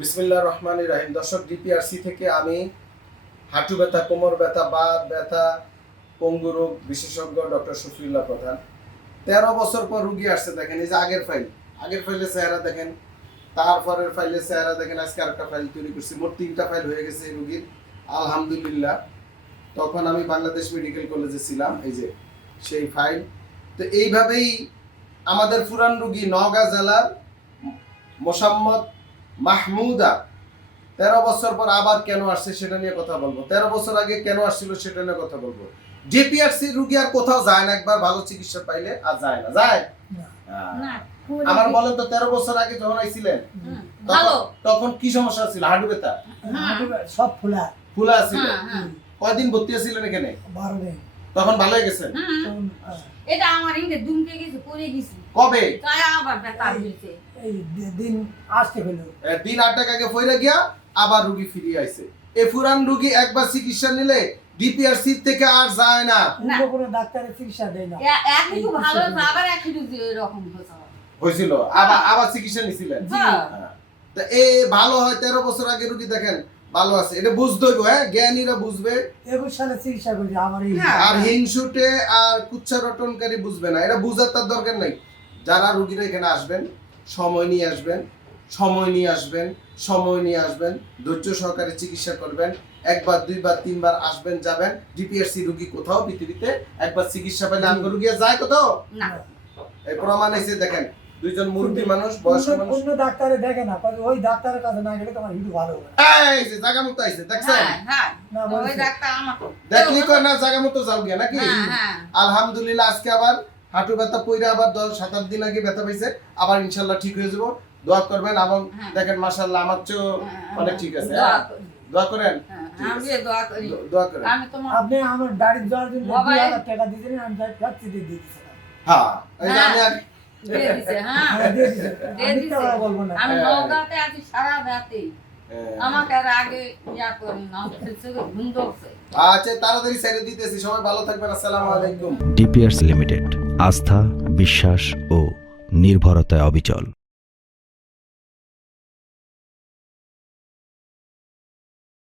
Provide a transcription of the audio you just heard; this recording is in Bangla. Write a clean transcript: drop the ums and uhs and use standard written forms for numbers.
বিসমিল্লাহির রহমানির রহিম। দর্শক, ডিপিআরসি থেকে আমি হাঁটু ব্যথা, কোমর ব্যথা, বাত ব্যথা, পঙ্গু রোগ বিশেষজ্ঞ ডক্টর শফিউল্লাহ প্রধান। 13 বছর পর রুগী আসছে। দেখেন, এই যে আগের ফাইলের চেহারা দেখেন, তারপরের ফাইলের চেহারা দেখেন। আজকে আরেকটা ফাইল তৈরি করছি, মোট 3টা ফাইল হয়ে গেছে এই রুগীর, আলহামদুলিল্লাহ। তখন আমি বাংলাদেশ মেডিকেল কলেজে ছিলাম, এই যে সেই ফাইল। তো এইভাবেই আমাদের পুরান রুগী নওগাঁ জেলার মোসাম্মদ মাহমুদা 13 বছর পর আবার কেন আসছে সেটা নিয়ে কথা বলবো। 13 বছর আগে কেন আসছিল সেটা নিয়ে কথা বলবো। ডিপিআরসি রুগী আর কোথাও যায় না, একবার ভালো চিকিৎসা পাইলে আর যায় না, যায় না। আমার বলেন তো, 13 বছর আগে যখন আইছিলেন তখন কি সমস্যা ছিল? হাঁটু ব্যথা সব ফুলা ছিল। কয়দিন ভর্তি ছিলেন এখানে? 12 দিন। তখন ভালো হয়ে গেছেন? এটা আমার ইংরে দুমকে গেছে, পড়ে গেছে। কবে? তাই আবার ব্যথা হইছে। এই দিন আসতে হলো। দিন 8 টাকা আগে ফইরা গিয়া আবার রুগী ফিরে আইছে। এই পুরান রুগী একবার চিকিৎসা নিলে ডিপিআরসি থেকে আর যায় না। কোনো ডাক্তারের চিকিৎসা দেয় না। একটু ভালো আবার একটু এরকম হয়েছিল, আবার চিকিৎসা নিছিলেন। তা ভালো হয় 13 বছর আগে রুগী দেখেন ভালো আছে, এটা বুঝতে হইব। হ্যাঁ, জ্ঞানীরা বুঝবে। 21 সালে চিকিৎসা করি আমার এই। আর হিংসুটে আর কুচ্ছা রটনকারী বুঝবে না, এটা বুঝার তার দরকার নাই। যারা রুগীরা এখানে আসবেন, সময় নিয়ে আসবেন, ধৈর্য সহকারে চিকিৎসা করবেন। একবার, দুইবার, তিনবার আসবেন, যাবেন। ডিপিআরসি রুগী কোথাও পৃথিবীতে একবার চিকিৎসা পেলে আমগো রুগী যায় কোথাও না। এই প্রমাণ এসে দেখেন, দুইজন মুরব্বী মানুষ, বয়স্ক মানুষ। অন্য ডাক্তারে দেখে না, ওই ডাক্তারের কাছে না গেলে তোমার হিটু ভালো হবে। এই যে জায়গা মতো আইছে, দেখছেন? হ্যাঁ, না ওই ডাক্তার আমার দেখলি কয় না জায়গা মতো যাও গিয়া নাকি? হ্যাঁ। আলহামদুলিল্লাহ, আজকে আবার হাঁটু ব্যথা পইরা আবার 7-8 দিন আগে ব্যথা পাইছে, আবার ইনশাআল্লাহ ঠিক হয়ে যাব। দোয়া করবেন। এবং দেখেন মাশাআল্লাহ আমার চেয়ে অনেক ঠিক আছে। দোয়া করেন। আমি দোয়া করি। দোয়া করেন। আমি তোমার আপনি আমার বাড়ির যাওয়ার জন্য 2000 টাকা দিয়েছিলেন, আমি যাই ফ্যাক্সি দিয়ে দিয়েছিলাম। হ্যাঁ, এই যে আমি আর দিয়ে দিছে। হ্যাঁ, দিয়ে দিয়েছি। দিয়ে আমি দিছে। তো বলবো না। আমি নওগাঁতে আছি সারা রাতে। আমাকে আর আগে ইয়া করি না, ঘুম ধরছে। আচ্ছা, তাড়াতাড়ি ছেড়ে দিতেছি। সবাই ভালো থাকবেন। আসসালামু আলাইকুম। ডিপিআরস লিমিটেড, আস্থা, বিশ্বাস ও নির্ভরতায় অবিচল।